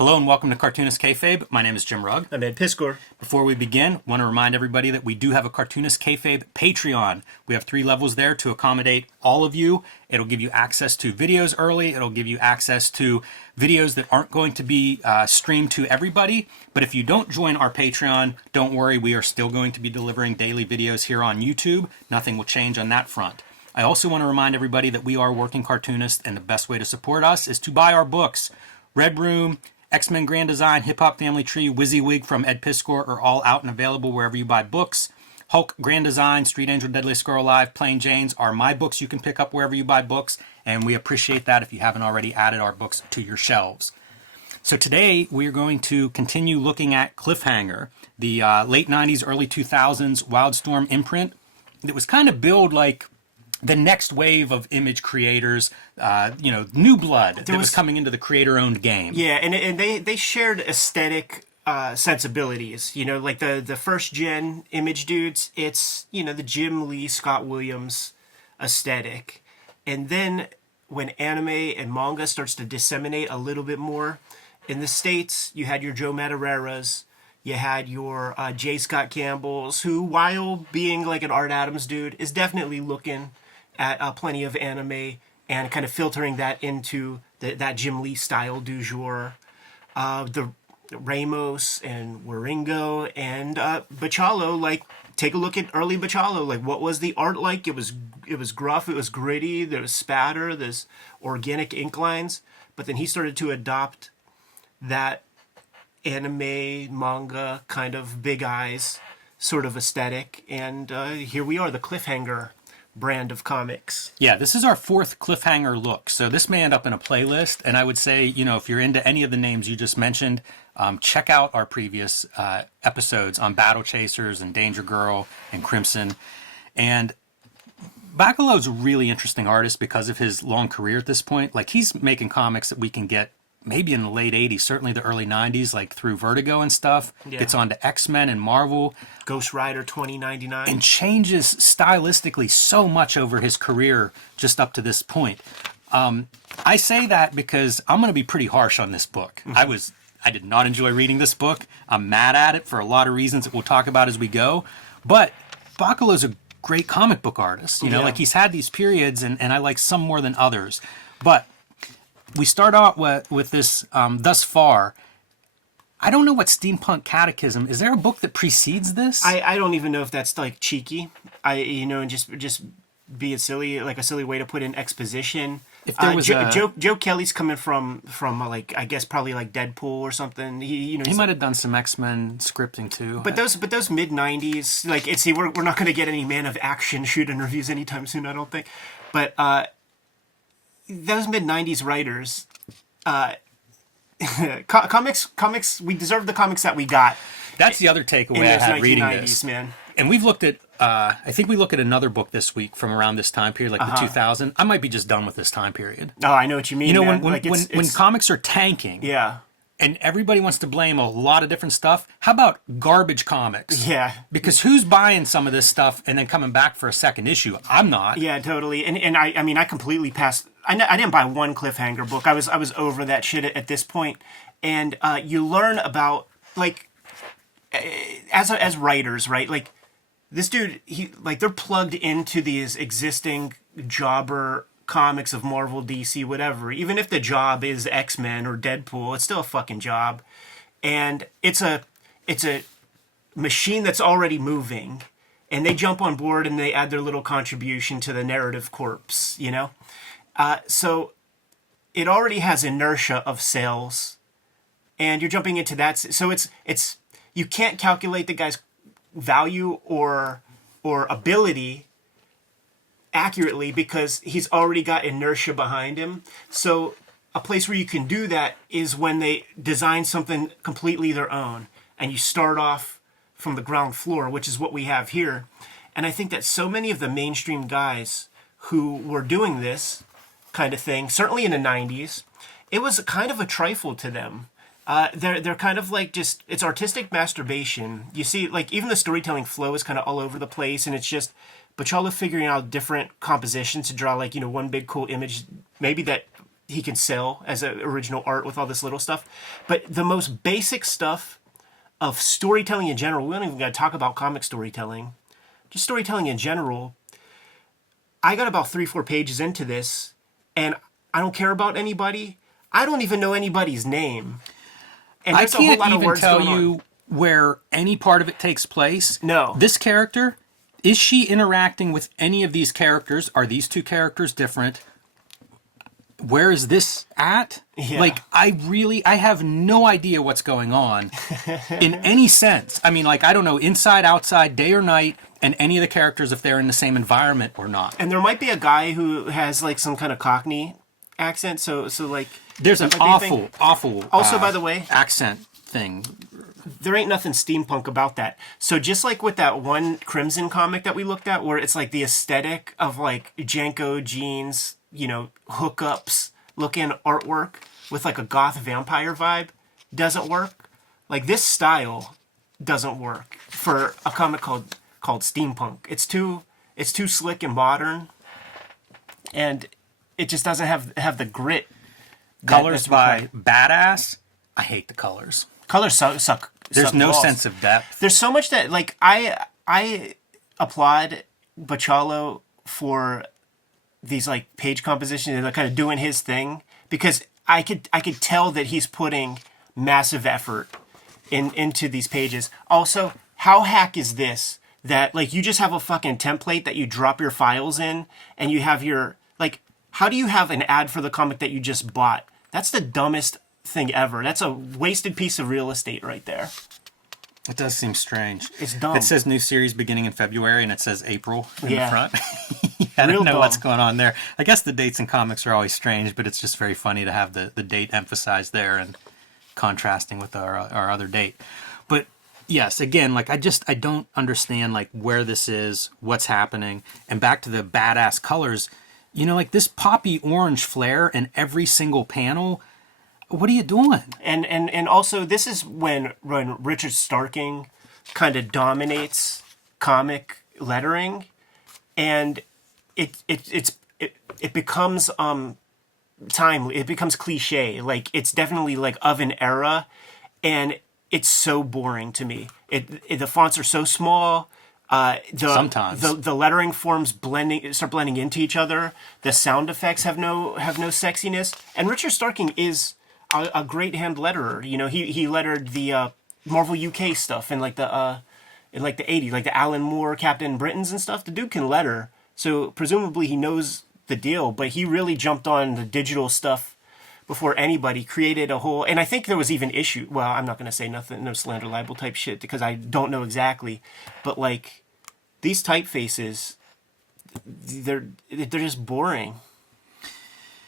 Hello and welcome to Cartoonist Kayfabe. My name is Jim Rugg. I'm Ed Piskor. Before we begin, I want to remind everybody that we do have a Cartoonist Kayfabe Patreon. We have 3 levels there to accommodate all of you. It'll give you access to videos early. It'll give you access to videos that aren't going to be streamed to everybody. But if you don't join our Patreon, don't worry. We are still going to be delivering daily videos here on YouTube. Nothing will change on that front. I also want to remind everybody that we are working cartoonists, and the best way to support us is to buy our books. Red Room, X-Men Grand Design, Hip Hop Family Tree, WYSIWYG from Ed Piskor are all out and available wherever you buy books. Hulk Grand Design, Street Angel, Deadliest Girl Alive, Plain Janes are my books you can pick up wherever you buy books, and we appreciate that if you haven't already added our books to your shelves. So today we're going to continue looking at Cliffhanger, the late 90s, early 2000s Wildstorm imprint that was kind of billed like the next wave of image creators, new blood that was coming into the creator-owned game. Yeah, and they shared aesthetic sensibilities. You know, like the first gen image dudes, it's, the Jim Lee, Scott Williams aesthetic. And then when anime and manga starts to disseminate a little bit more, in the States, you had your Joe Madureiras, you had your J. Scott Campbells, who, while being like an Art Adams dude, is definitely looking at plenty of anime and kind of filtering that into that Jim Lee style du jour. The Ramos and Waringo and Bachalo, like, take a look at early Bachalo. Like, what was the art like? It was gruff, it was gritty, there was spatter, there's organic ink lines. But then he started to adopt that anime, manga, kind of big eyes sort of aesthetic. And here we are, the Cliffhanger brand of comics. Yeah, this is our 4th Cliffhanger look. So this may end up in a playlist, and I would say, if you're into any of the names you just mentioned, check out our previous episodes on Battle Chasers and Danger Girl and Crimson. And Bacalo's a really interesting artist because of his long career at this point. Like, he's making comics that we can get maybe in the late 80s, certainly the early 90s, like through Vertigo and stuff. Yeah. Gets on to X-Men and Marvel. Ghost Rider 2099. And changes stylistically so much over his career just up to this point. I say that because I'm going to be pretty harsh on this book. Mm-hmm. I did not enjoy reading this book. I'm mad at it for a lot of reasons that we'll talk about as we go. But Bacalo's a great comic book artist. Like, he's had these periods, and I like some more than others. But we start out with this thus far. I don't know what Steampunk Catechism. Is there a book that precedes this? I don't even know if that's like cheeky. And just be it silly, like a silly way to put in exposition. If there was Joe Kelly's coming from like, I guess probably like Deadpool or something. He might have done some X-Men scripting too. But those mid 90s, like, we're not going to get any Man of Action shoot-in reviews anytime soon, I don't think. But those mid 90s writers, comics, we deserve the comics that we got. That's the other takeaway I had reading this. Man. And we've looked at, I think we look at another book this week from around this time period, like the 2000. I might be just done with this time period. Oh, I know what you mean. When comics are tanking. Yeah. And everybody wants to blame a lot of different stuff. How about garbage comics? Yeah. Because who's buying some of this stuff and then coming back for a second issue? I'm not. Yeah, totally. And I completely passed. I didn't buy one Cliffhanger book. I was over that shit at this point. And you learn about, like, as writers, right? Like, this dude, they're plugged into these existing jobber comics of Marvel, DC, whatever. Even if the job is X-Men or Deadpool, it's still a fucking job. And it's a machine that's already moving, and they jump on board and they add their little contribution to the narrative corpse, so it already has inertia of sales, and you're jumping into that. So it's you can't calculate the guy's value or ability accurately because he's already got inertia behind him. So a place where you can do that is when they design something completely their own, and you start off from the ground floor, which is what we have here. And I think that so many of the mainstream guys who were doing this kind of thing, certainly in the 90s, it was kind of a trifle to them. They're kind of like just, it's artistic masturbation. You see, like, even the storytelling flow is kind of all over the place, and it's just Bachalo figuring out different compositions to draw, like, one big cool image, maybe that he can sell as a original art with all this little stuff. But the most basic stuff of storytelling in general, we don't even got to talk about comic storytelling, just storytelling in general. I got about 3-4 pages into this, and I don't care about anybody. I don't even know anybody's name. And I there's a whole can't lot of even words tell going on. you where any part of it takes place. No. This character, is she interacting with any of these characters? Are these two characters different? Where is this at? Yeah. Like, I have no idea what's going on in any sense. I mean, like, I don't know, inside, outside, day or night, and any of the characters if they're in the same environment or not. And there might be a guy who has like some kind of Cockney accent, so like There's an awful Also, by the way, accent thing. there ain't nothing steampunk about that. So just like with that one Crimson comic that we looked at, where it's like the aesthetic of like Janko jeans, you know, hookups looking artwork with like a goth vampire vibe, doesn't work. Like this style doesn't work for a comic called Steampunk. It's too slick and modern, and it just doesn't have the grit. Colors by Badass. I hate the colors. Colors suck. There's no balls. sense of depth. There's so much that like I applaud Bachalo for these like page compositions and like kind of doing his thing, because I could tell that he's putting massive effort into these pages. Also, how hack is this? That like you just have a fucking template that you drop your files in, and you have your like. How do you have an ad for the comic that you just bought? That's the dumbest thing ever. That's a wasted piece of real estate right there. It does seem strange. It's dumb. It says new series beginning in February, and it says April in the front. I Real don't know dumb. what's going on there. I guess the dates in comics are always strange, but it's just very funny to have the date emphasized there and contrasting with our other date. But yes, again, like I don't understand like where this is, what's happening. And back to the badass colors, you know, like this poppy orange flare in every single panel. What are you doing? And also this is when Richard Starking kind of dominates comic lettering, and it becomes timely. It becomes cliche. Like it's definitely like of an era, and it's so boring to me. The fonts are so small. Sometimes the lettering forms start blending into each other. The sound effects have no sexiness. And Richard Starking is a great hand letterer. You know, he lettered the Marvel UK stuff in like the 80s, like the Alan Moore Captain Britain's and stuff. The dude can letter, so presumably he knows the deal. But he really jumped on the digital stuff before anybody, created a whole, and I think there was even issue. Well, I'm not going to say nothing, no slander libel type shit, because I don't know exactly, but like these typefaces, they're just boring.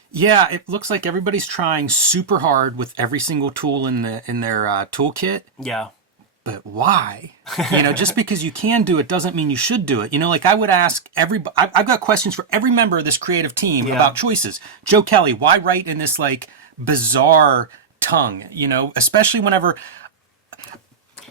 Yeah, it looks like everybody's trying super hard with every single tool in their toolkit. Yeah. But why? You know, just because you can do it doesn't mean you should do it. You know, like I would ask I've got questions for every member of this creative team about choices. Joe Kelly, why write in this like bizarre tongue? You know, especially whenever.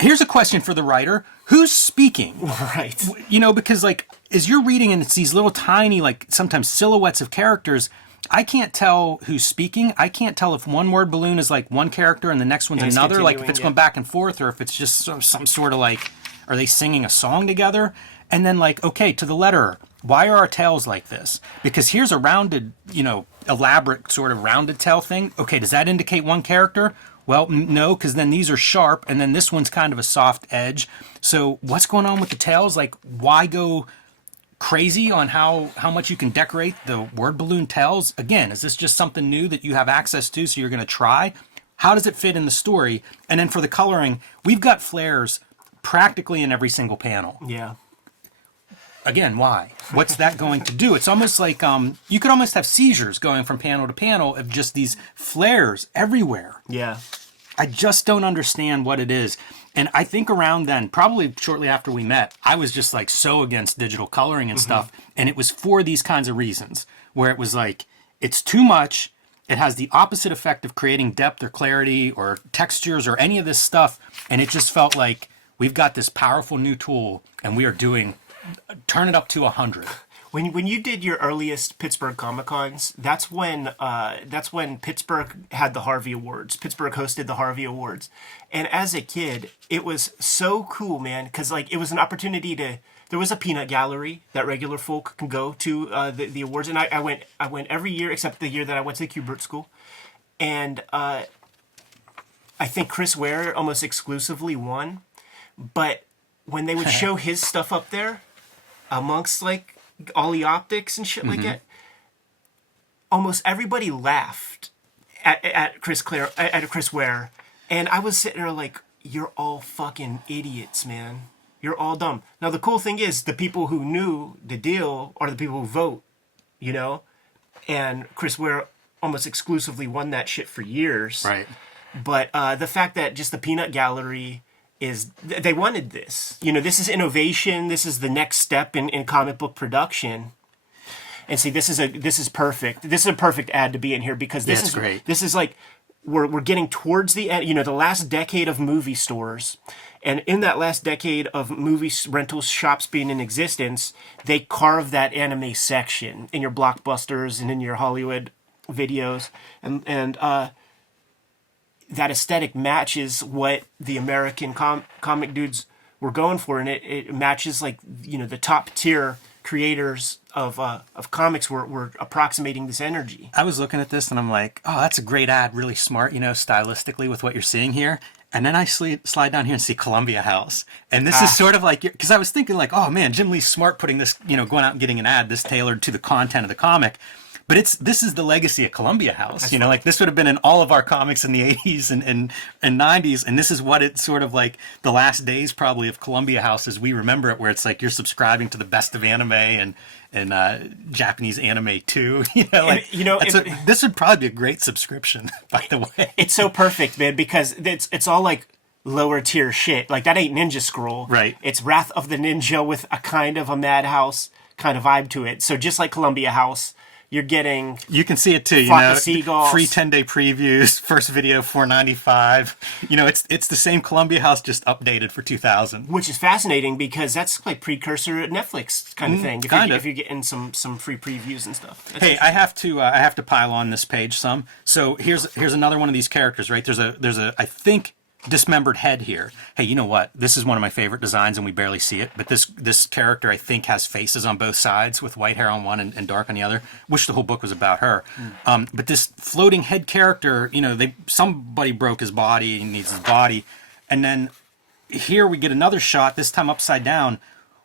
Here's a question for the writer: who's speaking? Right. You know, because like as you're reading and it's these little tiny like sometimes silhouettes of characters. I can't tell who's speaking. I can't tell if one word balloon is like one character and the next one's another. Like if it's going back and forth, or if it's just some sort of like, are they singing a song together? And then like, okay, to the letterer, why are our tails like this? Because here's a rounded, you know, elaborate sort of rounded tail thing. Okay, does that indicate one character? Well, no, because then these are sharp, and then this one's kind of a soft edge. So what's going on with the tails? Like, why go crazy on how much you can decorate the word balloon tails? Again, is this just something new that you have access to, so you're going to try? How does it fit in the story? And then for the coloring, we've got flares practically in every single panel. Yeah. Again, why? What's that going to do? It's almost like you could almost have seizures going from panel to panel of just these flares everywhere. Yeah. I just don't understand what it is. And I think around then, probably shortly after we met, I was just like so against digital coloring and stuff. And it was for these kinds of reasons, where it was like, it's too much. It has the opposite effect of creating depth or clarity or textures or any of this stuff. And it just felt like we've got this powerful new tool and we are turn it up to 100. When you did your earliest Pittsburgh Comic Cons, that's when Pittsburgh had the Harvey Awards. Pittsburgh hosted the Harvey Awards, and as a kid, it was so cool, man, because like it was an opportunity to. There was a peanut gallery that regular folk can go to the awards, and I went every year except the year that I went to the Kubert School, and I think Chris Ware almost exclusively won, but when they would show his stuff up there, amongst like all the optics and shit like that, almost everybody laughed at Chris Ware, and I was sitting there like, you're all fucking idiots, man. You're all dumb. Now, the cool thing is the people who knew the deal are the people who vote, you know? And Chris Ware almost exclusively won that shit for years. Right. But the fact that just the peanut gallery is... They wanted this. You know, this is innovation. This is the next step in comic book production. And see, this is perfect. This is a perfect ad to be in here because this is great. This is like... We're getting towards the end, you know, the last decade of movie stores. And in that last decade of movie rental shops being in existence, they carve that anime section in your Blockbusters and in your Hollywood videos. And that aesthetic matches what the American comic dudes were going for. And it matches, like, you know, the top tier creators of comics were approximating this energy. I was looking at this and I'm like, oh, that's a great ad, really smart, you know, stylistically with what you're seeing here. And then I slide down here and see Columbia House. And this is sort of like, because I was thinking like, oh man, Jim Lee's smart putting this, you know, going out and getting an ad this tailored to the content of the comic. But this is the legacy of Columbia House. That's, you know, like this would have been in all of our comics in the 80s and 90s. And this is what it's sort of like the last days probably of Columbia House as we remember it, where it's like you're subscribing to the best of anime and Japanese anime too. You know, like, and, you know, this would probably be a great subscription, by the way. It's so perfect, man, because it's all like lower tier shit. Like that ain't Ninja Scroll. Right. It's Wrath of the Ninja with a kind of a Madhouse kind of vibe to it. So just like Columbia House, you're getting... You can see it too, you know, free 10-day previews, first video $4.95. You know, it's the same Columbia House, just updated for 2000. Which is fascinating because that's like precursor Netflix kind of thing. If you're getting some free previews and stuff. Hey, I have to pile on this page some. So here's another one of these characters, right? There's a I think dismembered head here. Hey, you know what? This is one of my favorite designs, and we barely see it. But this character, I think, has faces on both sides with white hair on one and dark on the other. Wish the whole book was about her. But this floating head character, you know, somebody broke his body. He needs his body, and then here we get another shot. This time upside down.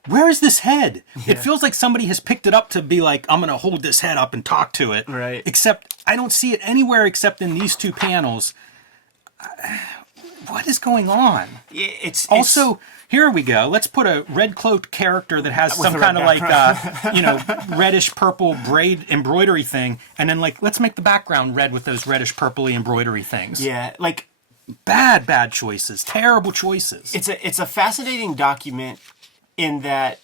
Where is this head? Yeah. It feels like somebody has picked it up to be like, I'm going to hold this head up and talk to it. Right. Except I don't see it anywhere except in these two panels. What is going on? Also, here we go. Let's put a red cloaked character that has some kind of like, you know, reddish purple braid embroidery thing, and then like let's make the background red with those reddish purpley embroidery things. Yeah, like bad choices, terrible choices. It's a fascinating document in that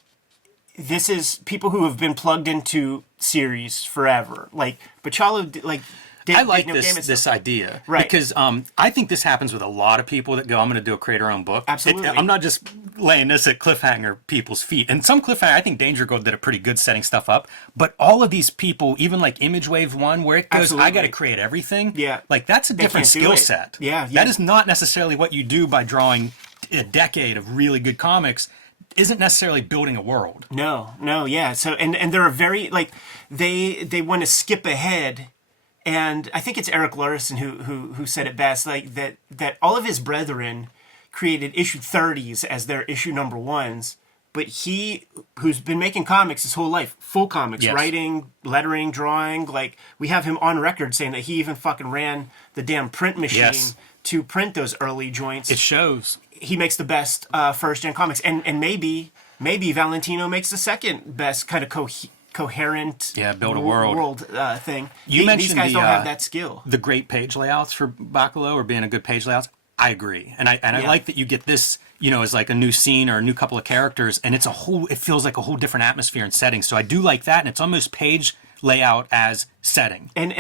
this is people who have been plugged into series forever. Like Bachalo, like. I like this idea, right? Because I think this happens with a lot of people that go, I'm going to do a creator-owned book. Absolutely. I'm not just laying this at Cliffhanger people's feet. And some Cliffhanger, I think Danger Girl did a pretty good setting stuff up. But all of these people, even like Image Wave 1, where it goes, I got to create everything. Yeah. Like that's a different skill set. Yeah. That is not necessarily what you do by drawing a decade of really good comics. Isn't necessarily building a world. No, yeah. So and they're very like they want to skip ahead. And I think it's Eric Larson who said it best, like that all of his brethren created issue 30s as their issue number ones, but he, who's been making comics his whole life, full comics, yes. Writing, lettering, drawing, like we have him on record saying that he even fucking ran the damn print machine yes. to print those early joints. It shows. He makes the best first-gen comics, and maybe Valentino makes the second best kind of coherent build a world thing. You mentioned these guys don't have that skill. The great page layouts for Bacalo or being a good page layouts. I agree. And I like that you get this, you know, as like a new scene or a new couple of characters, and it feels like a whole different atmosphere and setting. So I do like that, and it's almost page layout as setting. And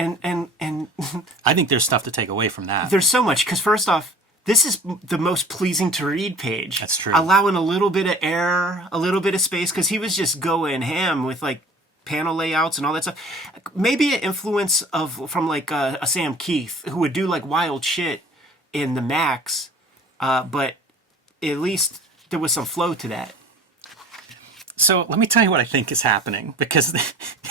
I think there's stuff to take away from that. There's so much, because first off, this is the most pleasing to read page. That's true. Allowing a little bit of air, a little bit of space, because he was just going ham with like panel layouts and all that stuff. Maybe an influence from like a Sam Keith, who would do like wild shit in the Max, but at least there was some flow to that. So let me tell you what I think is happening, because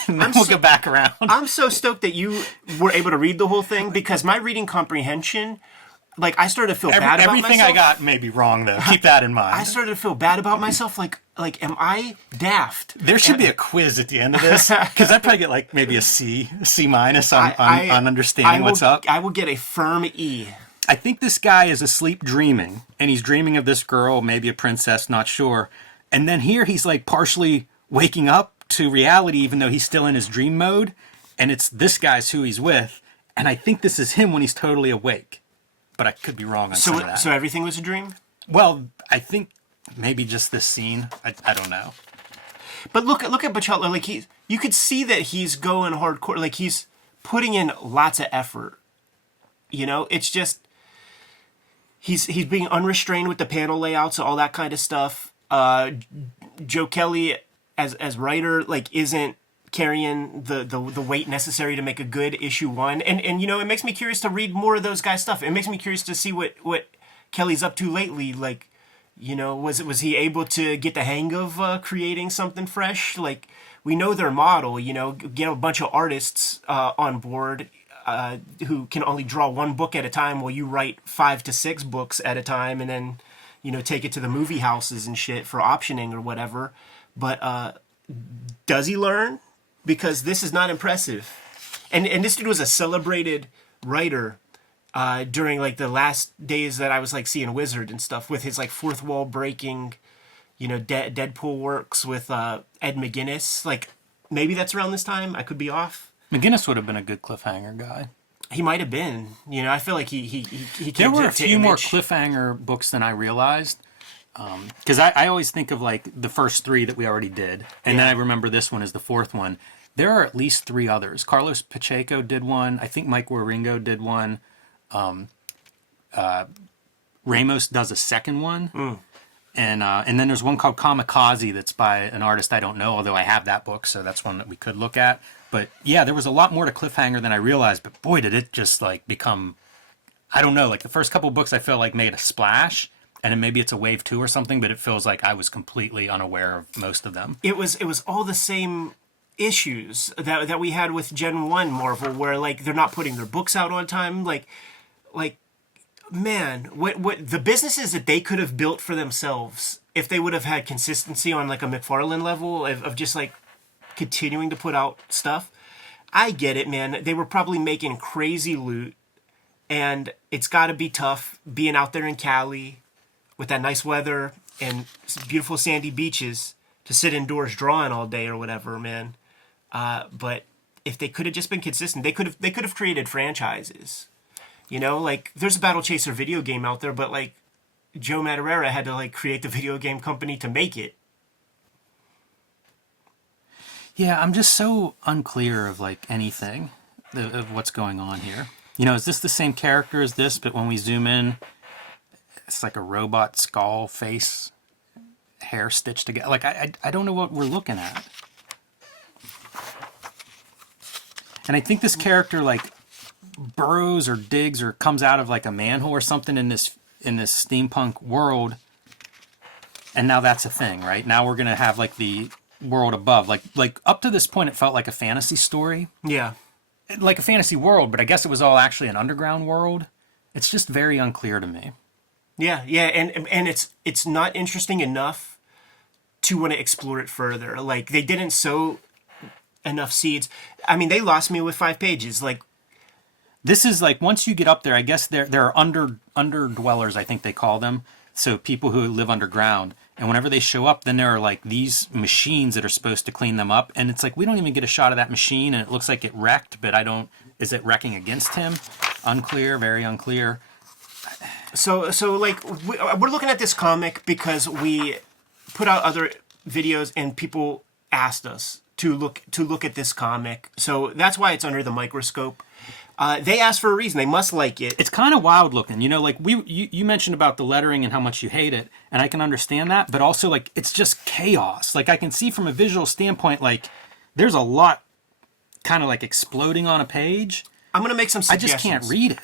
then we'll go back around. I'm so stoked that you were able to read the whole thing, because my reading comprehension, like, I started to feel bad about myself. Everything I got may be wrong, though. Keep that in mind. I started to feel bad about myself. Like, am I daft? There should be a quiz at the end of this, because I'd probably get like maybe a C minus on understanding what's up. I will get a firm E. I think this guy is asleep dreaming, and he's dreaming of this girl, maybe a princess, not sure. And then here he's like partially waking up to reality, even though he's still in his dream mode. And it's this guy's who he's with. And I think this is him when he's totally awake. But I could be wrong on some of that. So everything was a dream? Well, I think maybe just this scene. I don't know. But look at Bachelor. Like, you could see that he's going hardcore. Like, he's putting in lots of effort. You know, it's just he's being unrestrained with the panel layouts and all that kind of stuff. Joe Kelly as writer, like, isn't carrying the weight necessary to make a good issue 1. And you know, it makes me curious to read more of those guys' stuff. It makes me curious to see what Kelly's up to lately. Like, you know, was he able to get the hang of creating something fresh? Like, we know their model, you know, get a bunch of artists on board who can only draw 1 book at a time, while you write 5 to 6 books at a time, and then, you know, take it to the movie houses and shit for optioning or whatever. But does he learn? Because this is not impressive. And this dude was a celebrated writer during like the last days that I was like seeing Wizard and stuff, with his like fourth wall breaking, you know, Deadpool works with Ed McGuinness. Like, maybe that's around this time. I could be off. McGuinness would have been a good Cliffhanger guy. He might have been. You know, I feel like he there were a few more Cliffhanger books than I realized. Because I always think of like the first 3 that we already did. And then I remember this one as the 4th one. There are at least 3 others. Carlos Pacheco did one. I think Mike Waringo did one. Ramos does a second one. And then there's one called Kamikaze that's by an artist I don't know, although I have that book, so that's one that we could look at. But yeah, there was a lot more to Cliffhanger than I realized, but boy, did it just like become, I don't know, like the first couple of books I feel like made a splash, and then maybe it's a wave 2 or something, but it feels like I was completely unaware of most of them. It was all the same issues that we had with Gen 1 Marvel, where like they're not putting their books out on time. Like man, what the businesses that they could have built for themselves if they would have had consistency on like a McFarlane level of just like continuing to put out stuff. I get it, man. They were probably making crazy loot, and it's got to be tough being out there in Cali with that nice weather and beautiful sandy beaches to sit indoors drawing all day or whatever, man. But if they could have just been consistent, they could have created franchises. You know, like there's a Battle Chaser video game out there, but like Joe Madureira had to like create the video game company to make it. Yeah, I'm just so unclear of like anything of what's going on here. You know, is this the same character as this, but when we zoom in, it's like a robot skull face, hair stitched together. Like, I don't know what we're looking at. And I think this character like burrows or digs or comes out of like a manhole or something in this steampunk world. And now that's a thing, right? Now we're gonna have like the world above. Like up to this point, it felt like a fantasy story. Yeah. Like a fantasy world, but I guess it was all actually an underground world. It's just very unclear to me. Yeah, and it's not interesting enough to want to explore it further. Like, they didn't sow enough seeds. I mean, they lost me with 5 pages. Like, this is like, once you get up there, I guess there are underdwellers, I think they call them. So people who live underground. And whenever they show up, then there are like these machines that are supposed to clean them up. And it's like, we don't even get a shot of that machine. And it looks like it wrecked, but is it wrecking against him? Unclear, very unclear. So like, we're looking at this comic because we put out other videos and people asked us to look at this comic. So that's why it's under the microscope. They asked for a reason. They must like it. It's kind of wild looking. You know, like you mentioned about the lettering and how much you hate it, and I can understand that, but also like it's just chaos. Like I can see from a visual standpoint, like there's a lot kind of like exploding on a page. I'm gonna make some I suggestions. just can't read it.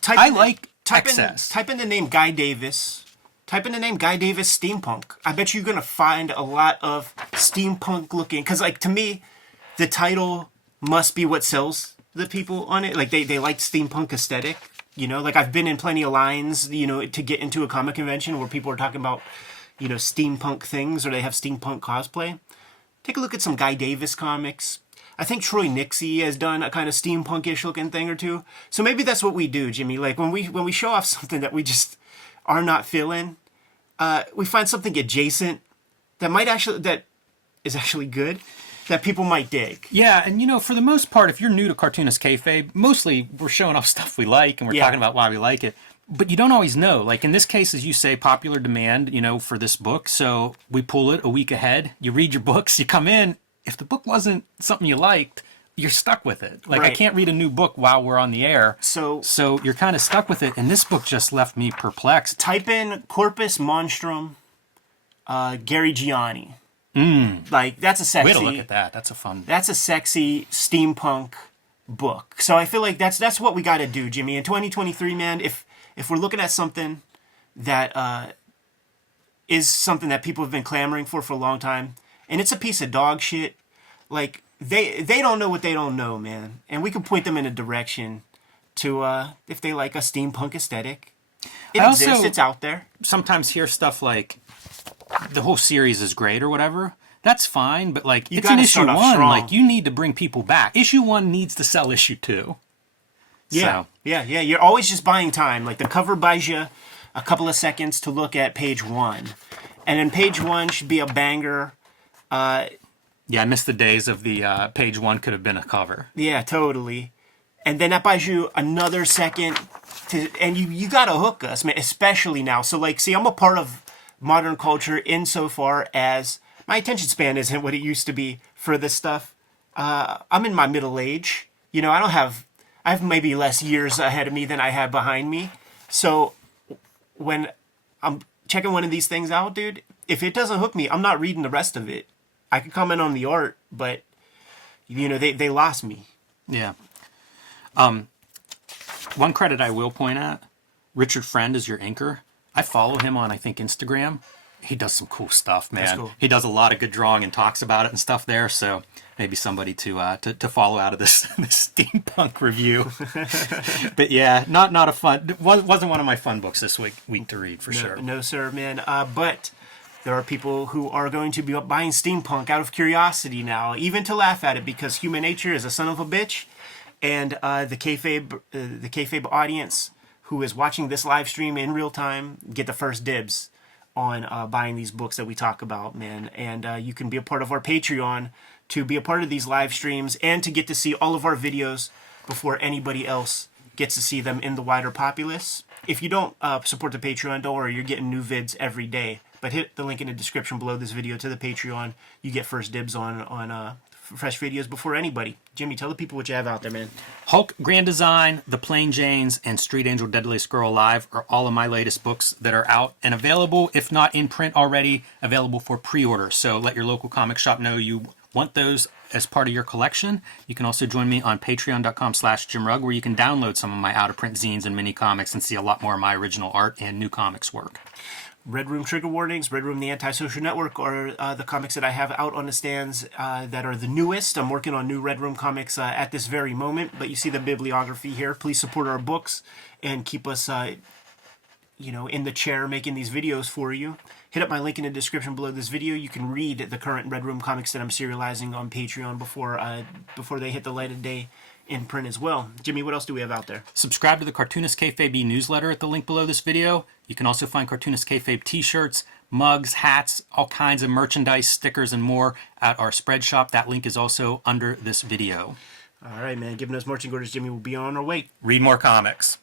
Type excess. type in the name Guy Davis. Type in the name Guy Davis Steampunk. I bet you're gonna find a lot of steampunk looking. Because like to me, the title must be what sells the people on it. Like they like steampunk aesthetic. You know, like I've been in plenty of lines, you know, to get into a comic convention where people are talking about, you know, steampunk things or they have steampunk cosplay. Take a look at some Guy Davis comics. I think Troy Nixie has done a kind of steampunkish looking thing or two. So maybe that's what we do, Jimmy. Like when we show off something that we just are not feeling, we find something adjacent that is actually good, that people might dig. Yeah, and you know, for the most part, if you're new to Cartoonist Kayfabe, mostly we're showing off stuff we like and we're talking about why we like it. But you don't always know. Like in this case, as you say, popular demand, you know, for this book. So we pull it a week ahead. You read your books, you come in. If the book wasn't something you liked, you're stuck with it. Like I can't read a new book while we're on the air. So you're kind of stuck with it. And this book just left me perplexed. Type in Corpus Monstrum, Gary Gianni. Like that's a sexy. Way to look at that. That's a fun. That's a sexy steampunk book. So I feel like that's what we got to do, Jimmy. In 2023, man, if we're looking at something that is something that people have been clamoring for a long time, and it's a piece of dog shit, like they don't know what they don't know, man. And we can point them in a direction to if they like a steampunk aesthetic. It exists. It's out there. Sometimes hear stuff like the whole series is great or whatever. That's fine, but like it's an issue 1. Like you need to bring people back. Issue 1 needs to sell issue 2. Yeah, so. yeah. You're always just buying time. Like the cover buys you a couple of seconds to look at page 1, and then page 1 should be a banger. Yeah, I missed the days of the page 1 could have been a cover. Yeah, totally. And then that buys you another second and you gotta hook us, man, especially now. So like, see, I'm a part of modern culture insofar as my attention span isn't what it used to be for this stuff. I'm in my middle age. You know, I have maybe less years ahead of me than I have behind me. So when I'm checking one of these things out, dude, if it doesn't hook me, I'm not reading the rest of it. I could comment on the art, but you know, they lost me. Yeah. One credit I will point at, Richard Friend is your inker. I follow him on, I think, Instagram. He does some cool stuff, man. That's cool. He does a lot of good drawing and talks about it and stuff there. So maybe somebody to follow out of this steampunk review. But yeah, not a fun. Wasn't one of my fun books this week to read for sure. No, sir, man. But there are people who are going to be buying steampunk out of curiosity now, even to laugh at it, because human nature is a son of a bitch, and the kayfabe audience who is watching this live stream in real time get the first dibs on buying these books that we talk about, man. And you can be a part of our Patreon to be a part of these live streams and to get to see all of our videos before anybody else gets to see them in the wider populace. If you don't support the Patreon, don't worry, you're getting new vids every day. But hit the link in the description below this video to the Patreon. You get first dibs on fresh videos before anybody. Jimmy, tell the people what you have out there, man. Hulk Grand Design, The Plain Janes, and Street Angel Deadliest Girl Alive are all of my latest books that are out and available, if not in print already, available for pre-order. So let your local comic shop know you want those as part of your collection. You can also join me on patreon.com/JimRugg, where you can download some of my out-of-print zines and mini comics and see a lot more of my original art and new comics work. Red Room Trigger Warnings, Red Room The Antisocial Network are the comics that I have out on the stands that are the newest. I'm working on new Red Room comics at this very moment, but you see the bibliography here. Please support our books and keep us, in the chair making these videos for you. Hit up my link in the description below this video. You can read the current Red Room comics that I'm serializing on Patreon before they hit the light of day in print as well. Jimmy, what else do we have out there? Subscribe to the Cartoonist Kayfabe newsletter at the link below this video. You can also find Cartoonist Kayfabe t-shirts, mugs, hats, all kinds of merchandise, stickers, and more at our spread shop. That link is also under this video. All right, man. Giving us marching orders, Jimmy. We'll be on our way. Read more comics.